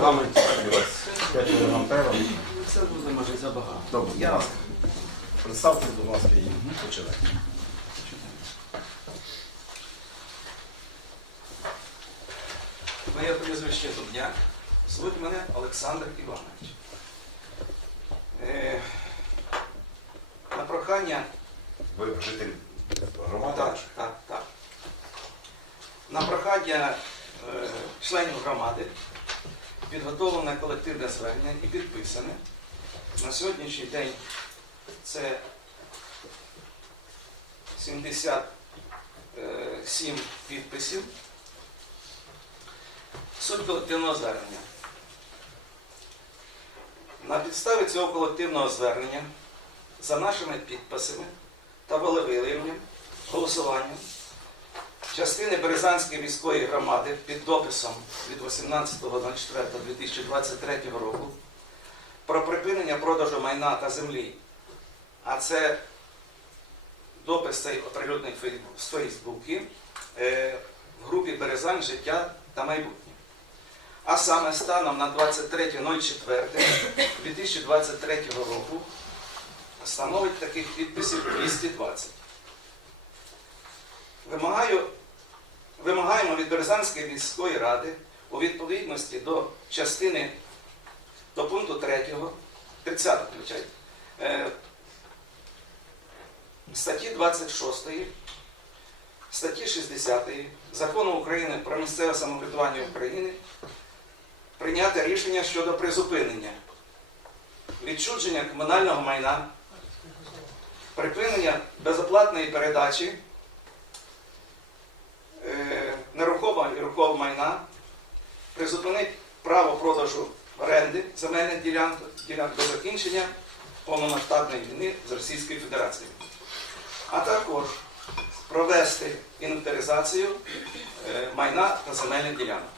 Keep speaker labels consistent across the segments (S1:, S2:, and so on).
S1: регламент, у вас 5 вам треба.
S2: Це буде, може, забагато.
S1: Добре,
S2: Я
S1: ласка. Представте, будь ласка, і починайте.
S2: Моє прізвище Дубняк. Звуть мене Олександр Іванович. Е, на прохання
S1: Ви житель громади?
S2: Так, так, так. На прохання е, членів громади підготовлене колективне звернення і підписане. На сьогоднішній день це 77 підписів. Суть колективного звернення. На підставі цього колективного звернення за нашими підписами та волевиявленням голосуванням частини Березанської міської громади під дописом від 18.04.2023 року про припинення продажу майна та землі. А це допис цей оприлюднений з Фейсбуці е, в групі Березань життя та майбутнє. А саме станом на 23.04.2023 року становить таких підписів 220. Вимагаю, вимагаємо від Березанської міської ради у відповідності до частини до пункту 3, 30 включайте, е, статті 26, статті 60 Закону України про місцеве самоврядування України прийняти рішення щодо призупинення відчудження комунального майна, припинення безоплатної передачі е, і рухомого майна, призупинити право продажу оренди земельних ділянок, до закінчення повномасштабної війни з Російською Федерацією, а також провести інвентаризацію е, майна та земельних ділянок.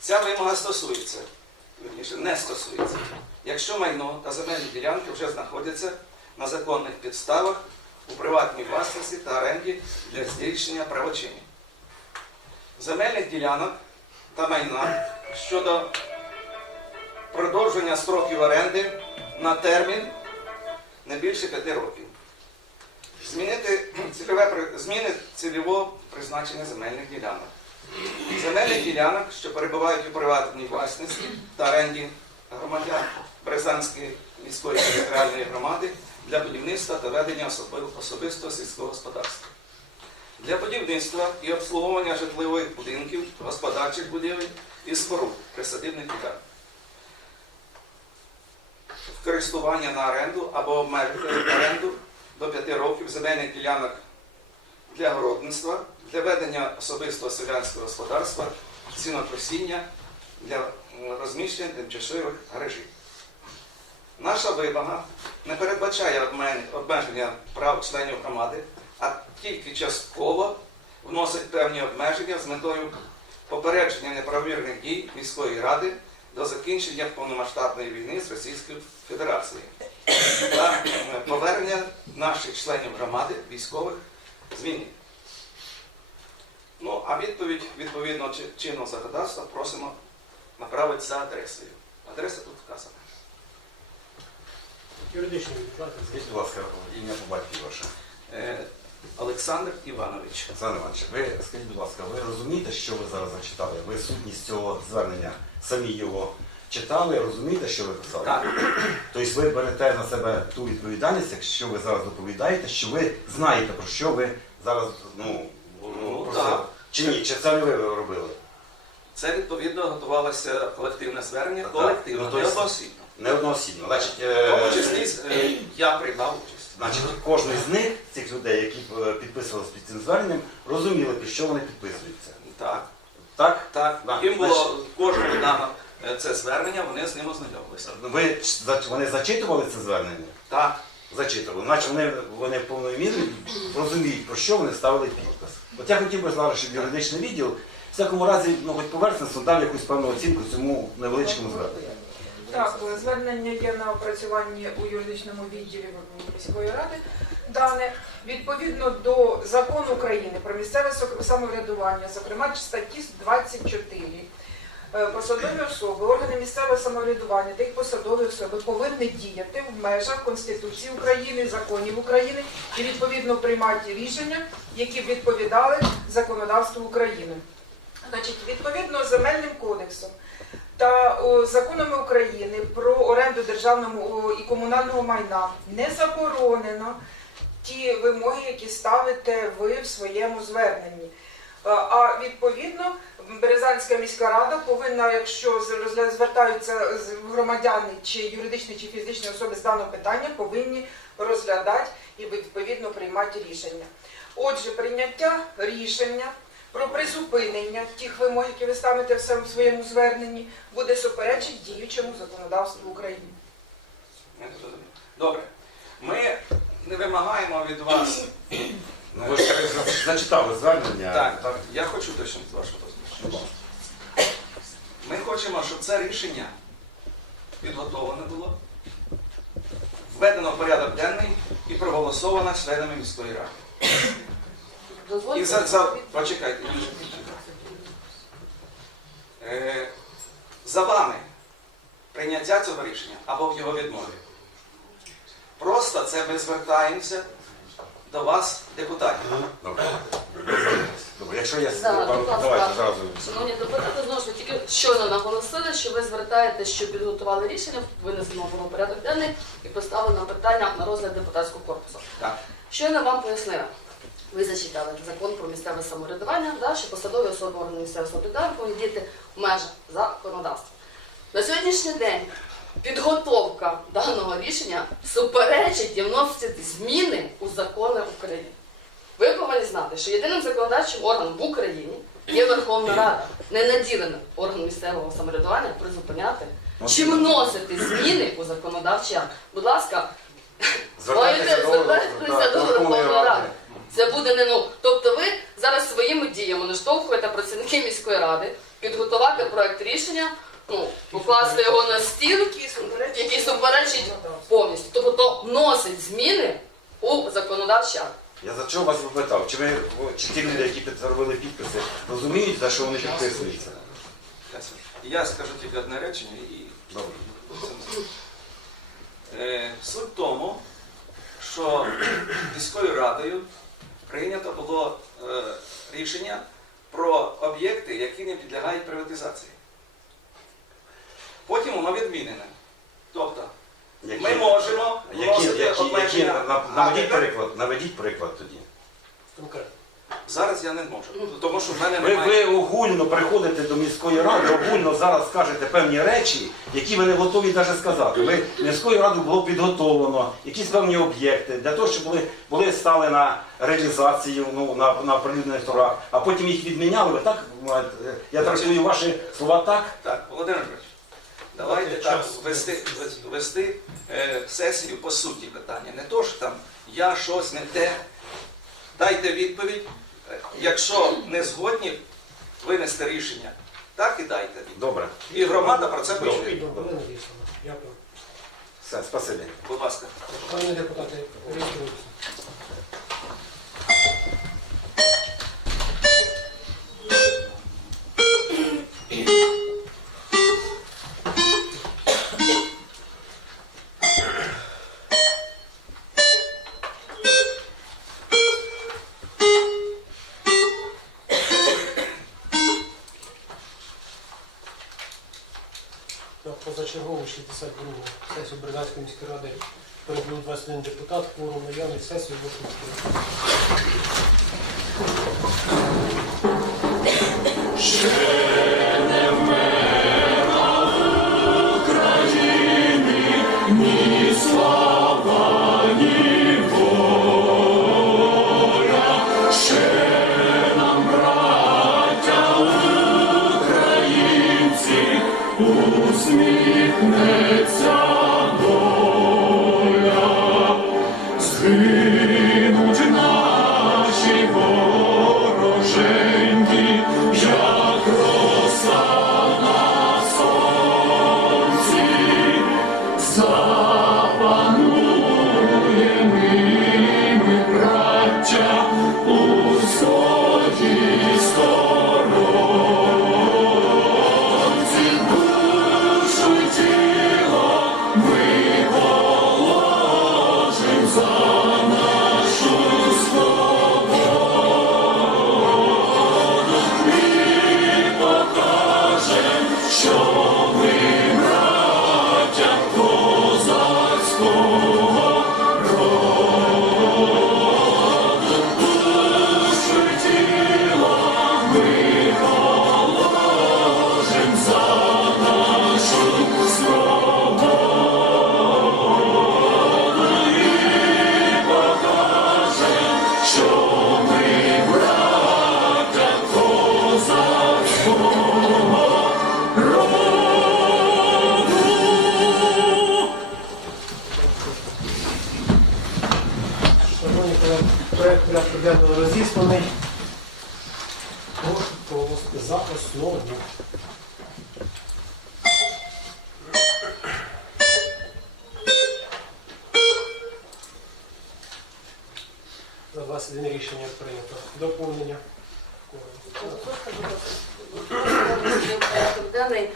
S2: Ця вимога стосується, вірніше, не стосується, якщо майно та земельні ділянки вже знаходяться на законних підставах у приватній власності та оренді для здійснення правочинів. Земельних ділянок та майна щодо продовження строків оренди на термін не більше 5 років. Змінити цільове, зміни цільового призначення земельних ділянок. Земельних ділянок, що перебувають у приватній власності та оренді громадян Березанської міської територіальної громади для будівництва та ведення особистого сільського господарства. Для будівництва і обслуговування житлових будинків, господарчих будівель і споруд присадибних. В користування на оренду або обмежити оренду до 5 років земельних ділянок для городництва, для ведення особистого селянського господарства, сінокосіння, для розміщення тимчасових гаражів. Наша вимога не передбачає обмеження прав членів громади, а тільки частково вносить певні обмеження з метою попередження неправомірних дій міської ради до закінчення повномасштабної війни з Російською Федерацією та е, повернення наших членів громади військових з війни. Ну, а відповідь відповідно чинного законодавства просимо направити за адресою. Адреса тут вказана.
S3: Юридичний.
S1: Скажіть, будь ласка, ім'я по батькові ваше.
S2: Е, Олександр Іванович.
S1: Олександр Іванович, ви скажіть, будь ласка, ви розумієте, що ви зараз зачитали? Ви сутність цього звернення самі його читали, розумієте, що ви писали?
S2: Так,
S1: Тобто ви берете на себе ту відповідальність, якщо ви зараз доповідаєте, що ви знаєте, про що ви зараз ну,
S2: Ну,
S1: просили.
S2: так.
S1: Чи ні? Чи це не ви робили?
S2: це відповідно готувалося колективне звернення,
S1: Так,
S2: колективно,
S1: ну, то
S2: не
S1: есть-
S2: одноосібно.
S1: Не одноосібно. Значить, е,
S2: тому числі е, я приймав участь.
S1: значить, кожен з них, цих людей, які е, підписувалися під цим зверненням, розуміли, під що вони підписуються.
S2: Так,
S1: Так?
S2: так.
S1: Да.
S2: Їм було кожному дано е, це звернення, вони з ним ознайомилися.
S1: Ви ч- за- вони зачитували це звернення?
S2: Так,
S1: Зачитували. Значить вони, вони повною мірою розуміють, про що вони ставили підпис. От я хотів би зараз, щоб юридичний відділ в всякому разі, ну хоч поверхностно дав якусь певну оцінку цьому невеличкому зверненню.
S4: Так, звернення є на опрацюванні у юридичному відділі міської ради. Дане відповідно до закону України про місцеве самоврядування, зокрема статті 24. е, Посадові особи, органи місцевого самоврядування та їх посадові особи повинні діяти в межах Конституції України, законів України і відповідно приймати рішення, які б відповідали законодавству України. Значить, відповідно земельним кодексом та законами України про оренду державного і комунального майна не заборонено ті вимоги, які ставите ви в своєму зверненні. Е, А відповідно Березанська міська рада повинна, якщо звертаються громадяни чи юридичні чи фізичні особи з даного питання, повинні розглядати і відповідно приймати рішення. Отже, прийняття рішення про призупинення тих вимог, які ви ставите в своєму зверненні, буде суперечить діючому законодавству України.
S2: Добре. Ми не вимагаємо від вас.
S1: Ну, ви ж за- зачитали звернення.
S2: Так, я хочу точно з вашого дозволу. Ми хочемо, щоб це рішення підготовлене було, введено в порядок денний і проголосовано членами міської ради. І за, за почекайте. Е, за вами прийняття цього рішення або в його відмові. Просто це ми звертаємося до вас, депутатів.
S1: Добре. Добре, якщо є
S5: Да, будь ласка.
S1: давайте зразу.
S5: Шановні депутати, знову ж таки, тільки щойно наголосили, що ви звертаєте, що підготували рішення, винесено було в порядок денний і поставлено питання на розгляд депутатського корпусу.
S2: Так.
S5: Щойно вам пояснила. Ви зачитали закон про місцеве самоврядування, да, що посадові особи органів місцевого самоврядування повинні діяти в межах законодавства. На сьогоднішній день підготовка даного рішення суперечить і вносить зміни у закони України. Ви повинні знати, що єдиним законодавчим органом в Україні є Верховна Рада, не наділена орган місцевого самоврядування призупиняти чи вносити зміни у законодавчий акт. Будь ласка,
S1: Звертайтеся до- Верховної Ради.
S5: Це буде не ну. Тобто ви зараз своїми діями наштовхуєте працівників міської ради підготувати проект рішення, ну, покласти його на стіл, який суперечить повністю. Тобто вносить зміни у законодавчий акт.
S1: Я за чого вас попитав? Чи ви чи ті люди, які підробили підписи, розуміють, за що вони підписуються?
S2: Я скажу тільки одне речення і
S1: Добре.
S2: Е, Суть в тому, що міською радою прийнято було е, рішення про об'єкти, які не підлягають приватизації. Потім воно відмінене. Тобто
S1: Які,
S2: ми можемо
S1: які,
S2: вносити
S1: які, які,
S2: обмеження.
S1: наведіть приклад, наведіть приклад тоді.
S2: Зараз я не можу, тому що в мене
S1: Ви,
S2: немає.
S1: ви огульно приходите до міської ради, огульно зараз скажете певні речі, які ви не готові навіть сказати. Ви міською радою було підготовлено якісь певні об'єкти для того, щоб були, були стали на реалізацію ну, на, на прилюдних торгах, а потім їх відміняли. Ви так маєте? я трактую ваші слова так.
S2: Так, Володимир Григорович, давайте так вести, вести е, сесію по суті питання. Не то, що там я щось не те. Дайте відповідь. Якщо не згодні винести рішення, так і дайте.
S1: Добре,
S2: І громада про це почує.
S6: Добре. Дякую.
S1: все, спасибі.
S2: Будь ласка.
S6: Пане депутати, реєструйтеся. 21 депутат, кворум наявний сесію виключно.
S7: Згинуть
S6: За 21 рішення прийнято. Доповнення.
S5: Денний.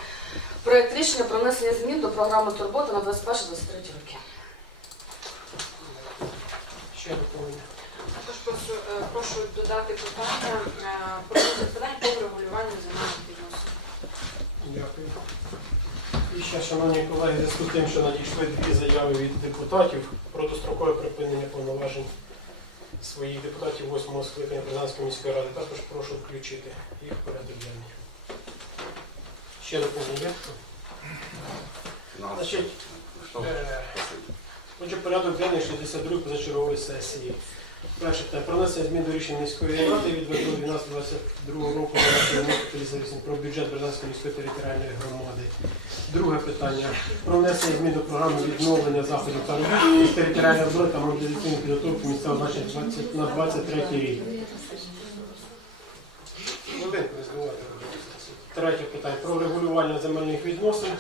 S5: Проект рішення про внесення змін до програми Турбота на 21-23 роки.
S6: Ще доповнення.
S3: Також прошу, е, прошу додати питання е, про питань по врегулюванню земельних відносин.
S6: Дякую. І ще, шановні колеги, в зв'язку з тим, що надійшли дві заяви від депутатів про дострокове припинення повноважень своїх депутатів 8 скликання Березанської міської ради, також прошу включити їх в порядок денний. Ще доповнення. Значить, Хочу Отже, порядок денний 62 позачергової сесії. Перше питання. Про внесення змін до рішення міської ради від 12.22 року про бюджет Березанської міської територіальної громади. Друге питання. Про внесення змін до програми відновлення заходів та робіт територіальної оборони та мобілізаційної підготовки місцевого значення 20 на 23 рік. Третє питання. Про регулювання земельних відносин.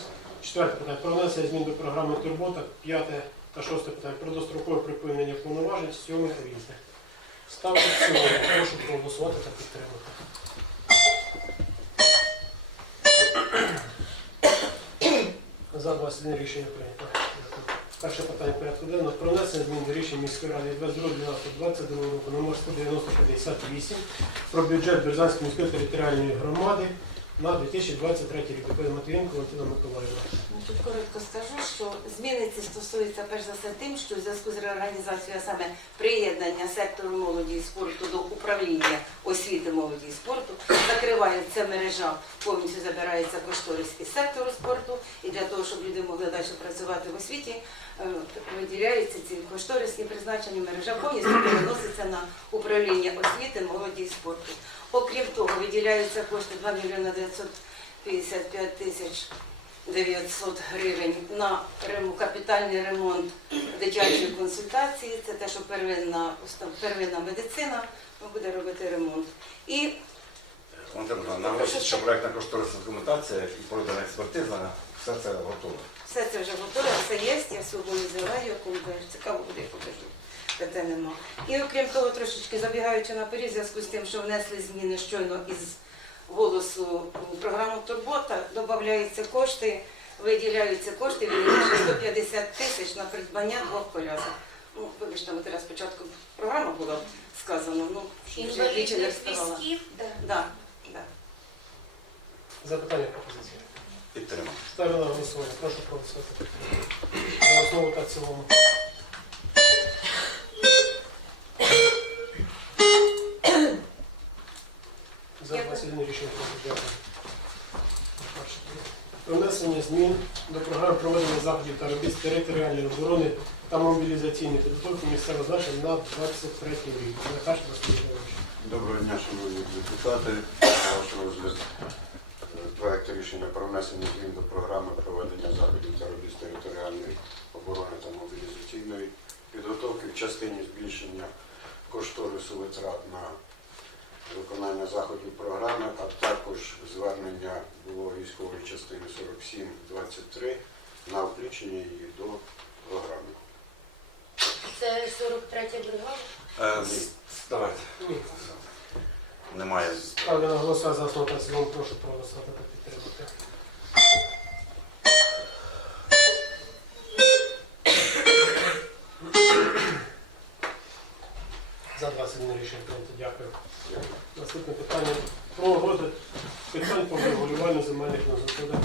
S6: Четверте питання. Про внесення змін до програми Турбота. П'яте та шосте питання. Про дострокове припинення повноважень. Сьоме різне. Ставлю в цілому. Прошу проголосувати та підтримати. За 21 рішення прийнято. Перше питання порядку денного. Про внесення змін до рішення міської ради від 22.12.22 року номер 19058 про бюджет Березанської міської територіальної громади на 2023 рік. Дякую Матвієнко Валентина Миколаївна.
S8: Тут коротко скажу, що зміни ці стосуються перш за все тим, що в зв'язку з реорганізацією, саме приєднання сектору молоді і спорту до управління освіти молоді і спорту, закривається мережа, повністю забирається кошторис із сектору спорту, і для того, щоб люди могли далі працювати в освіті, е, виділяються ці кошторисні призначення, мережа повністю переноситься на управління освіти, молоді і спорту. Окрім того, виділяються кошти 2 мільйони 955 тисяч 900 гривень на капітальний ремонт дитячої консультації. Це те, що первинна, первинна медицина буде робити ремонт. І
S1: Наголосить, проєктна кошторисна документація і пройдена експертиза, все це готове.
S8: все це вже готове, все є, я сьогодні взяла, кому цікаво буде, я покажу. Питань нема. І окрім того, трошечки забігаючи наперед, в зв'язку з тим, що внесли зміни щойно із голосу у програму Турбота, додаються кошти, виділяються кошти, вірніше, 150 тисяч на придбання двох колясок. Ну, вибачте, от спочатку програма була сказана, ну, вже двічі не вставала. Да, да.
S6: Запитання пропозиції.
S1: Підтримано.
S6: Ставлю на голосування. Прошу проголосувати. За основу та в цілому. За 21 рішення прийнято. Дякую. Перше. Про внесення змін до програми проведення заходів та робіт з територіальної оборони та мобілізаційної підготовки місцевого значення на 23 рік. Нехай
S9: Доброго дня, шановні депутати. Ваш розгляд проект рішення про внесення змін до програми проведення заходів та робіт з територіальної оборони та мобілізаційної підготовки в частині збільшення кошторису витрат на виконання заходів програми, а також звернення було військової частини 4723 на включення її до програми.
S8: Це 43 бригада?
S1: Е, з- Давайте.
S6: Ні.
S1: Немає.
S6: Ставлю на голосування за основу та в цілому. Прошу проголосувати та підтримати. За 21 рішення прийнято. Дякую. Наступне питання про розгляд питань по врегулюванню земельних відносин.
S3: А,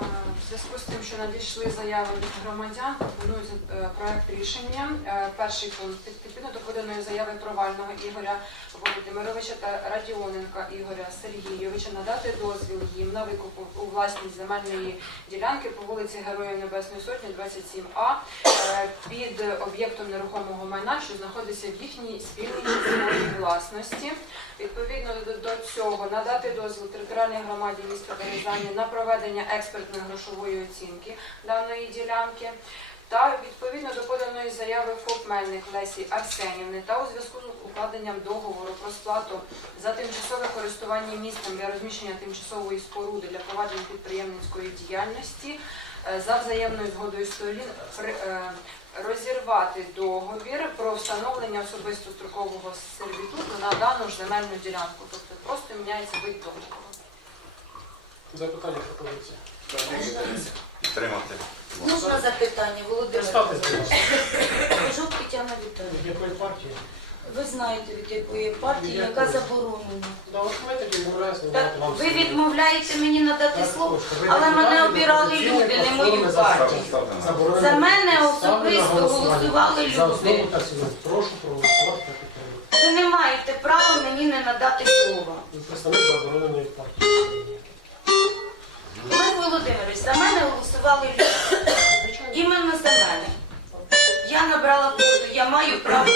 S3: В зв'язку з тим, що надійшли заяви від громадян, пропонується е, проект рішення. Е, Перший пункт відповідно до поданої заяви провального Ігоря Володимировича та Радіоненка Ігоря Сергійовича надати дозвіл їм на викуп у власність земельної ділянки по вулиці Героїв Небесної Сотні, 27А, е, під об'єктом нерухомого майна, що знаходиться в їхній спільній частковій власності. Відповідно до цього надати дозвіл територіальній громаді міста Березані на проведення експертної грошової оцінки даної ділянки. Та відповідно до поданої заяви ФОП Мельник Лесі Арсенівни та у зв'язку з укладенням договору про сплату за тимчасове користування місцем для розміщення тимчасової споруди для провадження підприємницької діяльності е, за взаємною згодою сторін е, розірвати договір про встановлення особисто строкового сервітуту на дану ж земельну ділянку. Тобто просто міняється вид договору.
S6: Запитання пропозиції.
S1: Підтримати.
S8: Можна запитання, Володимир?
S6: Представтесь, будь ласка.
S8: Жук Тетяна Вікторівна.
S6: Якої партії?
S8: Ви знаєте, від якої партії, яка заборонена. Так, ви відмовляєте мені надати слово, але мене обирали люди, не мою
S6: «За
S8: партію. За мене особисто голосували люди.
S6: Прошу проголосувати.
S8: Ви не маєте права мені не надати слова.
S6: Ви представник забороненої партії.
S8: Володимирович, за мене голосували люди. Іменно за мене. Я набрала квоту, я маю право,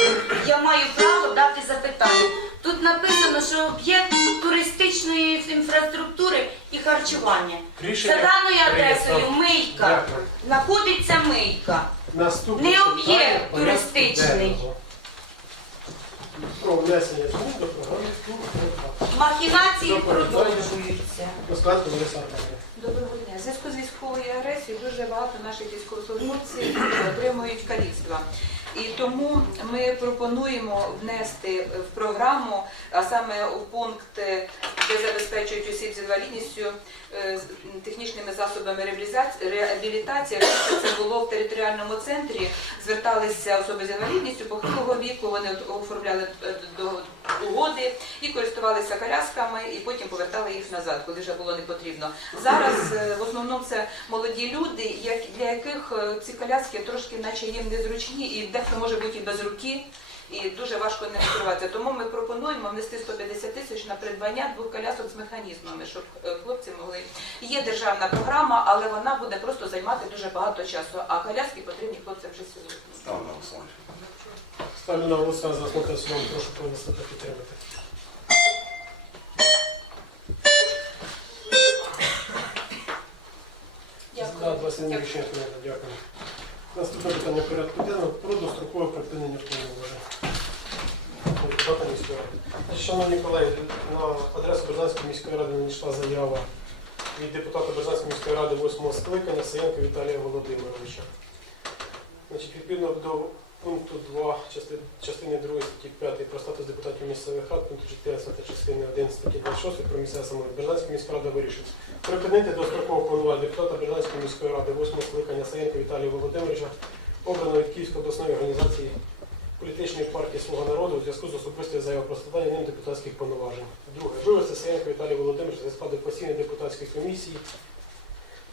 S8: я маю право дати запитання. Тут написано, що об'єкт туристичної інфраструктури і харчування. За
S6: Рішення
S8: даною
S6: прийнято.
S8: адресою мийка.
S6: Дякую.
S8: Знаходиться мийка.
S6: Наступне
S8: Не
S6: питання
S8: об'єкт
S6: порядку
S8: туристичний.
S6: денного. Про внесення змін до програми.
S8: Махінації продовжуються.
S10: Доброго дня. В зв'язку з військовою агресією дуже багато наших військовослужбовців отримують каліцтва. І тому ми пропонуємо внести в програму, а саме у пункт, де забезпечують осіб з інвалідністю е, технічними засобами реабілітації. Якщо це було в територіальному центрі, зверталися особи з інвалідністю похилого віку, вони оформляли е, до і користувалися колясками, і потім повертали їх назад, коли вже було не потрібно. Зараз е, в основному це молоді люди, для яких е, ці коляски трошки наче їм незручні, і дехто може бути і без руки. І дуже важко не керувати. Тому ми пропонуємо внести 150 тисяч на придбання двох колясок з механізмами, щоб е, хлопці могли. Є державна програма, але вона буде просто займати дуже багато часу. А коляски потрібні хлопцям вже сьогодні.
S6: Ставлю на голосування за основу та. Прошу проголосувати та підтримати. За 27 рішення прийнято. Дякую. Наступне питання порядку денного про дострокове припинення повноважень. Шановні колеги, на адресу Березанської міської ради надійшла заява від депутата Березанської міської ради 8 скликання Саєнка Віталія Володимировича. Значить, відповідно до пункту 2 частини, частини 2 статті 5 про статус депутатів місцевих рад, пункту 14 та частини 1 статті 26 про місцеве самоврядування Березанська міська рада вирішить припинити достроково повноваження депутата Березанської міської ради 8 скликання Саєнка Віталія Володимировича, обраного від Київської обласної організації політичної партії Слуга народу у зв'язку з особистою заявою про складання ним депутатських повноважень. Друге. Вивести Саєнка Віталія Володимировича зі складу постійної депутатської комісії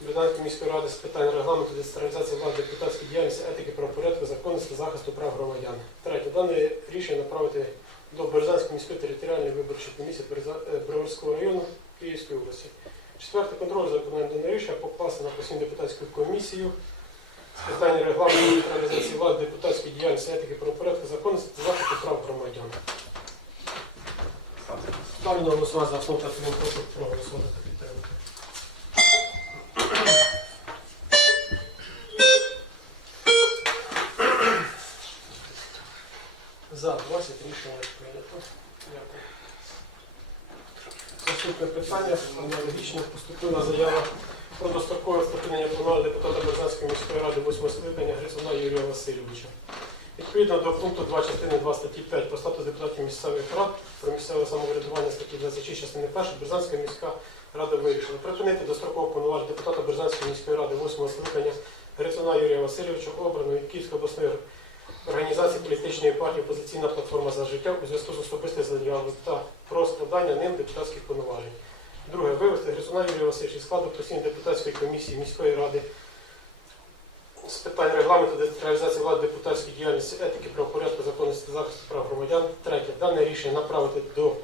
S6: Британської міської ради з питань регламенту децентралізації влади, депутатської діяльності, етики, правопорядку, законності, захисту прав громадян. Третє. Дане рішення направити до Березанської міської територіальної виборчої комісії е, Броварського району Київської області. Четверте. Контроль за виконанням даного рішення покласти на постійну депутатську комісію з питань регламенту децентралізації влади, депутатської діяльності, етики, правопорядку, законності захисту прав громадян. Ставлю на голосування за основу та прошу проголосувати. За 20 рішення прийнято. Дякую. Наступне питання аналогічно поступила заява про дострокове припинення повноважень депутата Берзанської міської ради 8 скликання Грисуна Юрія Васильовича. Відповідно до пункту 2 частини 2 статті 5 про статус депутатів місцевих рад про місцеве самоврядування статті 26 частини 1 Березанська міська рада вирішила припинити достроково повноважень депутата Березанської міської ради 8 скликання Грицуна Юрія Васильовича, обраного від Київської обласної організації політичної партії Опозиційна платформа за життя у зв'язку з особистою заявою та про складання ним депутатських повноважень. Друге. Вивести Грицуна Юрія Васильовича складу постійної депутатської комісії міської ради з питань регламенту децентралізації влади депутатської діяльності, етики, правопорядку, законності захисту прав громадян. Третє. Дане рішення направити до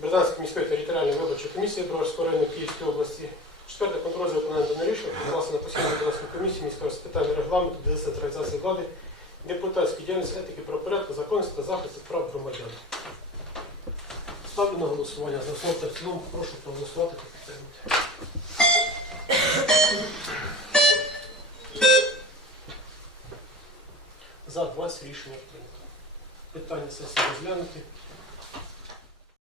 S6: Березанської міської територіальної виборчої комісії Броварського району Київської області. Четверте. Контроль за виконанням даного рішення на постійну депутатську комісію міської з питань регламенту децентралізації влади, депутатської діяльності, етики, правопорядку, законності та захисту прав громадян. Ставлю на голосування за основу та в цілому. Прошу проголосувати та підтримати. За 20 рішення прийнято. Питання сесії розглянути.